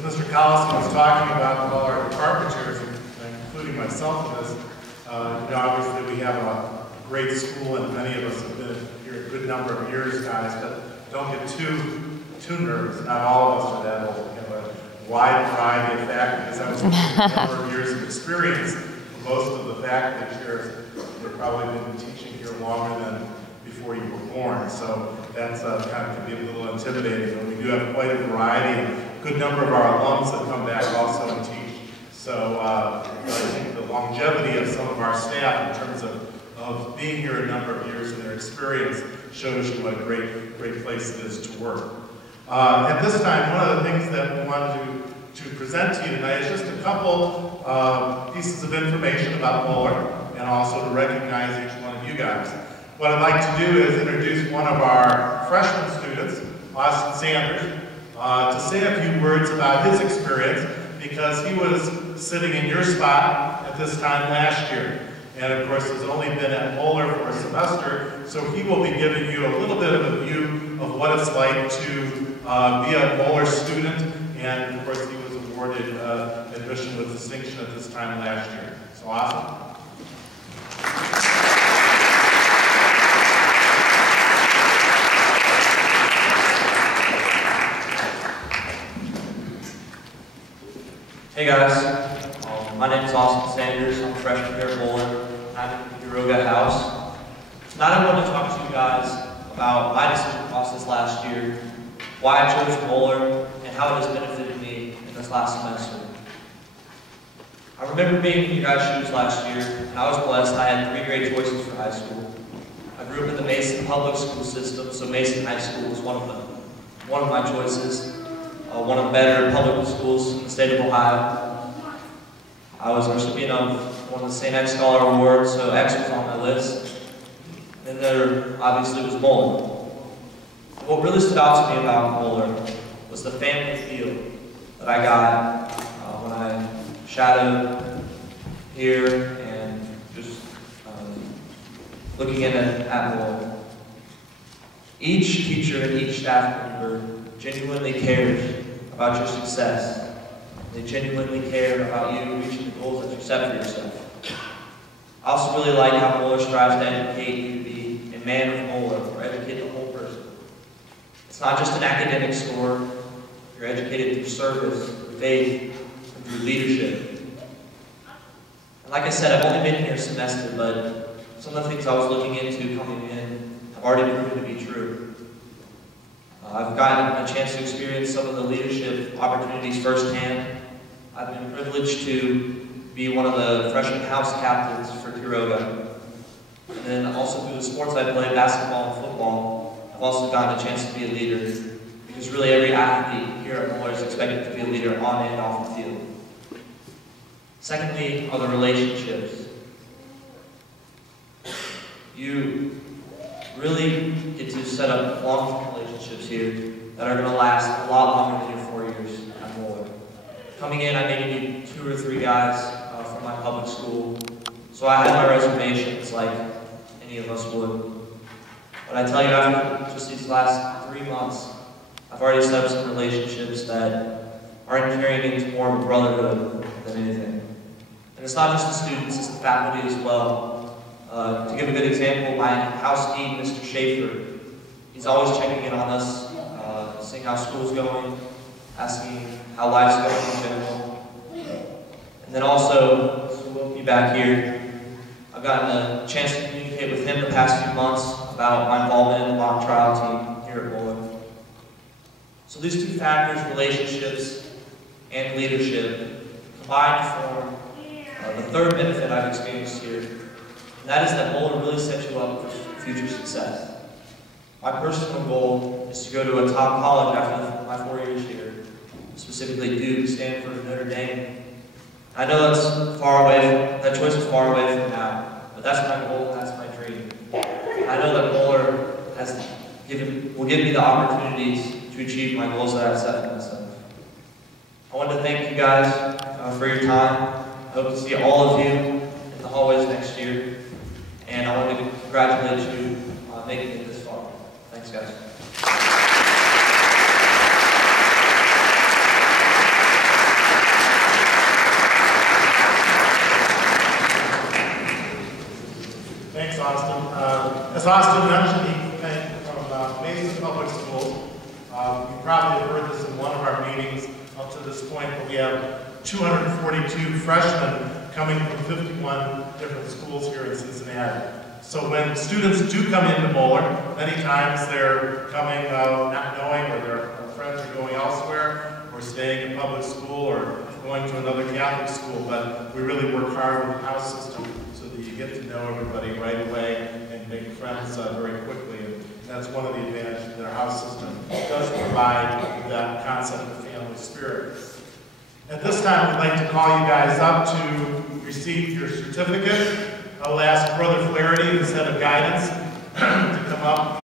Mr. Collison was talking about all our department chairs, including myself in this, obviously we have a great school and many of us have been here a good number of years, guys, but don't get too nervous. Not all of us are that old. We have a wide variety of faculty. That was a number of years of experience. Most of the faculty chairs have probably been teaching here longer than before you were born, so that's kind of can be a little intimidating, but we do have quite a variety, and a good number of our alums that come back also and teach. So I think the longevity of some of our staff in terms of being here a number of years and their experience shows you what a great place it is to work. At this time, one of the things that we wanted to present to you tonight is just a couple pieces of information about Moeller and also to recognize each one of you guys. What I'd like to do is introduce one of our freshman students, Austin Sanders, to say a few words about his experience because he was sitting in your spot at this time last year. And of course has only been at Moeller for a semester, so he will be giving you a little bit of a view of what it's like to be a Moeller student, and of course he was awarded admission with distinction at this time last year. So Austin. Hey guys, my name is Austin Sanders. I'm a freshman here at Moeller. I'm in the Quiroga House. Tonight I want to talk to you guys about my decision process last year, why I chose Moeller, and how it has benefited me in this last semester. I remember being in you guys' shoes last year, and I was blessed. I had 3 great choices for high school. I grew up in the Mason public school system, so Mason High School was one of them. One of my choices. One of the better public schools in the state of Ohio. I was a recipient of one of the St. X Scholar Awards, so X was on my list. And there obviously was Moeller. What really stood out to me about Moeller was the family feel that I got when I shadowed here and just looking in at Moeller. Each teacher and each staff member genuinely cares about your success. They genuinely care about you reaching the goals that you set for yourself. I also really like how Moeller strives to educate you to be a man of Moeller, or educate the whole person. It's not just an academic score. You're educated through service, through faith, and through leadership. And like I said, I've only been here a semester, but some of the things I was looking into coming in have already proven to be true. I've gotten a chance to experience some of the leadership opportunities firsthand. I've been privileged to be one of the freshman house captains for Quiroga. And then also through the sports I play, basketball and football, I've also gotten a chance to be a leader. Because really every athlete here at Moeller is expected to be a leader on and off the field. Secondly are the relationships. You really get to set up long-term relationships here that are going to last a lot longer than your 4 years at Moeller. Coming in, I maybe knew 2 or 3 guys from my public school, so I had my reservations like any of us would. But I tell you, after just these last 3 months, I've already set up some relationships that are carrying into more of a brotherhood than anything. And it's not just the students, it's the faculty as well. To give a good example, my house dean, Mr. Schaefer, he's always checking in on us, seeing how school's going, asking how life's going in general. And then also, as we will be back here, I've gotten a chance to communicate with him the past few months about my involvement in the mock trial team here at Moeller. So these 2 factors, relationships and leadership, combined to form the 3rd benefit I've experienced here. And that is that Moeller really sets you up for future success. My personal goal is to go to a top college after my 4 years here, specifically Duke, Stanford, Notre Dame. I know that's far away, that choice is far away from now, but that's my goal and that's my dream. I know that Moeller will give me the opportunities to achieve my goals that I've set for myself. I want to thank you guys for your time. I hope to see all of you in the hallways next year. And I want to congratulate you on making it this far. Thanks, guys. public schools. You probably have heard this in one of our meetings up to this point, but we have 242 freshmen coming from 51 different schools here in Cincinnati. So when students do come into Moeller, many times they're coming not knowing, or their friends are going elsewhere, or staying in public school, or going to another Catholic school, but we really work hard with the house system so that you get to know everybody right away and make friends very quickly. And that's one of the advantages that our house system does provide, with that concept of family spirit. At this time, I'd like to call you guys up to receive your certificate. I'll ask Brother Flaherty, the head of guidance, to come up.